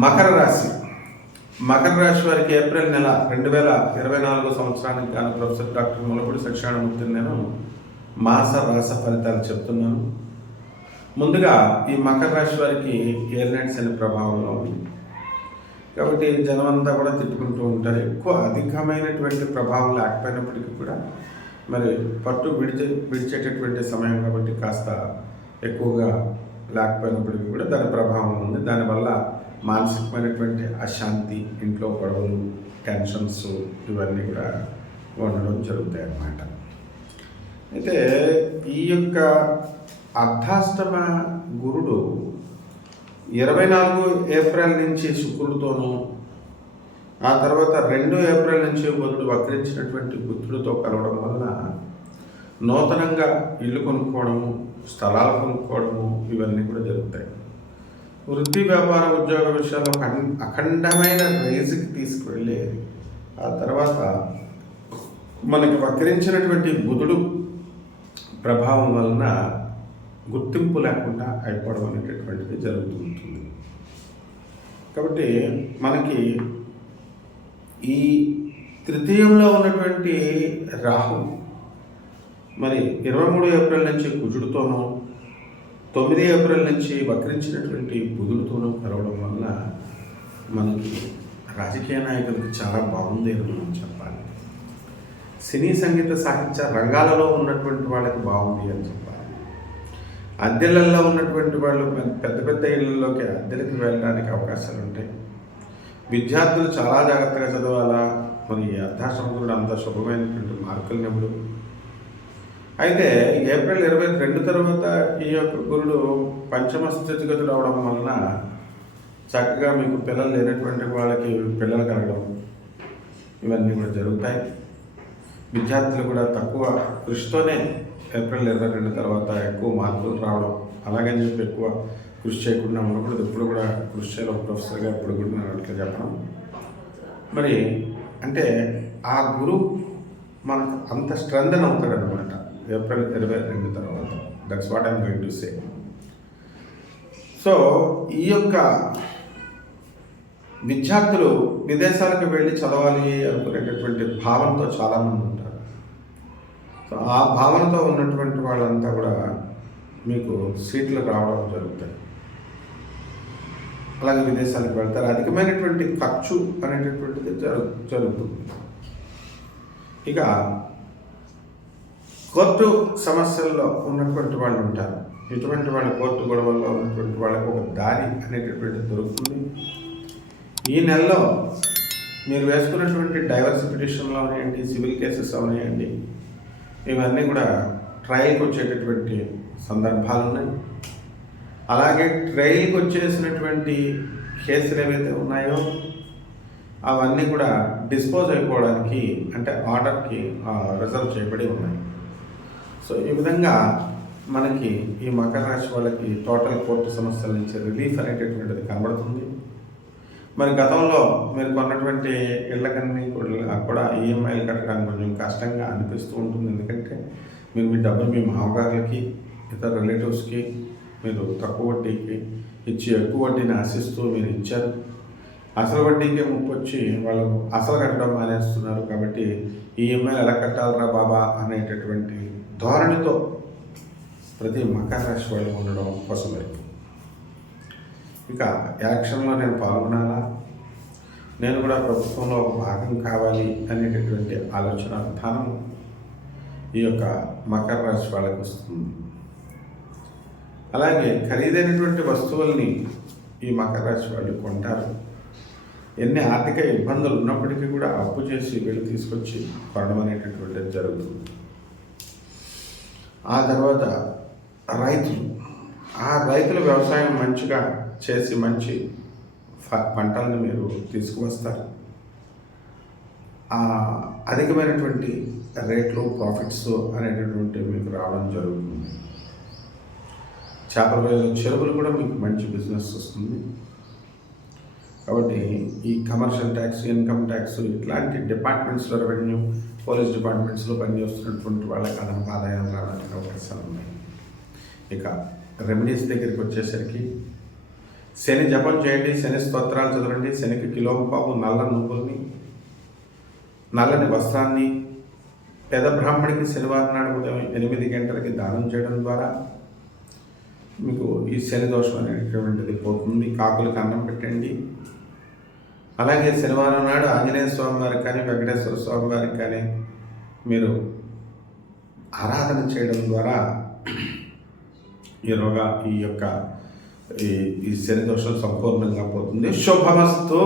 మకర రాశి మకర రాశి వారికి ఏప్రిల్ నెల 2024 సంవత్సరానికి గాను ప్రొఫెసర్ డాక్టర్ ములపూడి సత్యనారాయణమూర్తి నేను మాస రాస ఫలితాలు చెప్తున్నాను. ముందుగా ఈ మకర రాశి వారికి ఏర్నైట్స్ అనే ప్రభావంలో ఉంది కాబట్టి జనం అంతా కూడా తిట్టుకుంటూ ఉంటారు. ఎక్కువ అధికమైనటువంటి ప్రభావం లేకపోయినప్పటికీ కూడా మరి పట్టు విడిచేటటువంటి సమయం కాబట్టి కాస్త ఎక్కువగా లేకపోయినప్పటికీ కూడా దాని ప్రభావం ఉంది. దానివల్ల మానసికమైనటువంటి అశాంతి, ఇంట్లో గొడవలు, టెన్షన్స్ ఇవన్నీ కూడా ఉండడం జరుగుతాయి అన్నమాట. అయితే ఈ యొక్క అర్ధాష్టమ గురుడు 24 ఏప్రిల్ నుంచి శుక్రుడితోనూ, ఆ తర్వాత 2 ఏప్రిల్ నుంచి బుధుడు వక్రించినటువంటి బుద్ధుడితో కలవడం వలన నూతనంగా ఇల్లు కొనుక్కోవడము, స్థలాలు కొనుక్కోవడము ఇవన్నీ కూడా జరుగుతాయి. వృత్తి, వ్యాపార, ఉద్యోగ విషయాల్లో అఖండమైన రైజ్కి తీసుకువెళ్ళి ఆ తర్వాత మనకి వక్రించినటువంటి బుధుడు ప్రభావం వలన గుర్తింపు లేకుండా అయిపోవడం అనేటటువంటిది జరుగుతూ ఉంటుంది. కాబట్టి మనకి ఈ తృతీయంలో ఉన్నటువంటి రాహు మరి 23 ఏప్రిల్ నుంచి కుజుడితోనూ, 9 ఏప్రిల్ నుంచి వక్రించినటువంటి బుధుడితోనూ కలవడం వల్ల మనకి రాజకీయ నాయకులకు చాలా బాగుంది అని మనం చెప్పాలి. సినీ, సంగీత, సాహిత్య రంగాలలో ఉన్నటువంటి వాళ్ళకి బాగుంది అని చెప్పాలి. అద్దెలల్లో ఉన్నటువంటి వాళ్ళు పెద్ద పెద్ద ఇళ్లలోకి అద్దెలకి వెళ్ళడానికి అవకాశాలు ఉంటాయి. విద్యార్థులు చాలా జాగ్రత్తగా చదవాలా. మరి అర్ధాశ్రమకుడు అంత శుభమైనటువంటి మార్కులు నివ్వడు. అయితే ఏప్రిల్ 22 తర్వాత ఈ యొక్క గురుడు పంచమ స్థితిగతుడు అవడం వలన చక్కగా మీకు పిల్లలు లేనటువంటి వాళ్ళకి పిల్లలు కలగడం ఇవన్నీ కూడా జరుగుతాయి. విద్యార్థులు కూడా తక్కువ కృషితోనే ఏప్రిల్ 22 తర్వాత ఎక్కువ మార్కులు రావడం, అలాగని చెప్పి ఎక్కువ కృషి చేయకుండా ఉండకూడదు. ఎప్పుడు కూడా కృషి చేయాలి. ప్రొఫెసర్గా ఎప్పుడు కూడా నేను అట్లా చెప్పడం. మరి అంటే ఆ గురు మనకు అంత స్ట్రెంథన్ అవుతాడు అనమాట ఏప్రిల్ 22 తర్వాత. That's what I'm going to say. So ఈ యొక్క విద్యార్థులు విదేశాలకు వెళ్ళి చదవాలి అనుకునేటటువంటి భావనతో చాలామంది ఉంటారు. సో ఆ భావనతో ఉన్నటువంటి వాళ్ళంతా కూడా మీకు సీట్లు రావడం జరుగుతాయి. అలాగే విదేశాలకు వెళ్తారు. అధికమైనటువంటి ఖర్చు అనేటటువంటిది జరుగుతుంది. ఇక కోర్టు సమస్యల్లో ఉన్నటువంటి వాళ్ళు ఉంటారు. ఇటువంటి వాళ్ళ కోర్టు గొడవల్లో ఉన్నటువంటి వాళ్ళకి ఒక దారి అనేటటువంటిది దొరుకుతుంది. ఈ నెలలో మీరు వేసుకున్నటువంటి డైవర్స్ పిటిషన్లు అవనాయండి, సివిల్ కేసెస్ అవనాయండి, ఇవన్నీ కూడా ట్రయల్కి వచ్చేటటువంటి సందర్భాలు ఉన్నాయి. అలాగే ట్రయల్కి వచ్చేసినటువంటి కేసులు ఏవైతే ఉన్నాయో అవన్నీ కూడా డిస్పోజ్ అయిపోవడానికి అంటే ఆర్డర్కి రిజర్వ్ చేయబడి ఉన్నాయి. సో ఈ విధంగా మనకి ఈ మకర రాశి వాళ్ళకి టోటల్ కోర్టు సమస్యల నుంచి రిలీఫ్ అనేటటువంటిది కనబడుతుంది. మరి గతంలో మీరు కొన్నటువంటి ఇళ్ళకన్నీ కూడా ఈఎంఐలు కట్టడానికి కొంచెం కష్టంగా అనిపిస్తూ ఉంటుంది. ఎందుకంటే మీరు మీ డబ్బులు మీ మామగారులకి, ఇతర రిలేటివ్స్కి మీరు తక్కువ వడ్డీకి ఇచ్చి ఎక్కువ వడ్డీని ఆశిస్తూ మీరు ఇచ్చారు. అసలు వడ్డీకే ముప్పు వచ్చి వాళ్ళు అసలు కట్టడం మానేస్తున్నారు. కాబట్టి ఈఎంఐలు ఎలా కట్టాలరా బాబా అనేటటువంటి ధోరణితో ప్రతి మకర రాశి వాళ్ళు ఉండడం కోసమే. ఇక యాక్షన్లో నేను పాల్గొనాలా, నేను కూడా ప్రభుత్వంలో ఒక భాగం కావాలి అనేటటువంటి ఆలోచన విధానం ఈ యొక్క మకర రాశి వాళ్ళకి వస్తుంది. అలాగే ఖరీదైనటువంటి వస్తువుల్ని ఈ మకర రాశి వాళ్ళు కొంటారు. ఎన్ని ఆర్థిక ఇబ్బందులు ఉన్నప్పటికీ కూడా అప్పు చేసి వీళ్ళు తీసుకొచ్చి కొనడం అనేటటువంటిది జరుగుతుంది. ఆ తర్వాత రైతులు వ్యవసాయం మంచిగా చేసి మంచి పంటలను మీరు తీసుకువస్తారు. అధికమైనటువంటి రేట్లు, ప్రాఫిట్స్ అనేటటువంటివి మీకు రావడం జరుగుతుంది. చేపల చెరువులు కూడా మీకు మంచి బిజినెస్ వస్తుంది. కాబట్టి ఈ కమర్షియల్ ట్యాక్స్, ఇన్కమ్ ట్యాక్స్ ఇట్లాంటి డిపార్ట్మెంట్స్లో, రెవెన్యూ, పోలీస్ డిపార్ట్మెంట్స్లో పనిచేస్తున్నటువంటి వాళ్ళకి అదనపు ఆదాయం రావడానికి అవకాశాలు ఉన్నాయి. ఇక రెమెడీస్ దగ్గరికి వచ్చేసరికి శని జపం చేయండి, శని స్తోత్రాలు చదవండి, శనికి కిలోంపావు నల్ల నువ్వుల్ని, నల్లని వస్త్రాన్ని పేద బ్రాహ్మడికి శనివారం నాడు ఉదయం 8 గంటలకి దానం చేయడం ద్వారా మీకు ఈ శని దోషం అనేటువంటిది పోతుంది. కాకులకు అన్నం పెట్టండి. అలాగే శనివారం నాడు ఆంజనేయ స్వామి వారికి కానీ వెంకటేశ్వర స్వామి వారికి కానీ మీరు ఆరాధన చేయడం ద్వారా ఈ యొక్క శని దోషం సంపూర్ణంగా పోతుంది. శుభమస్తు.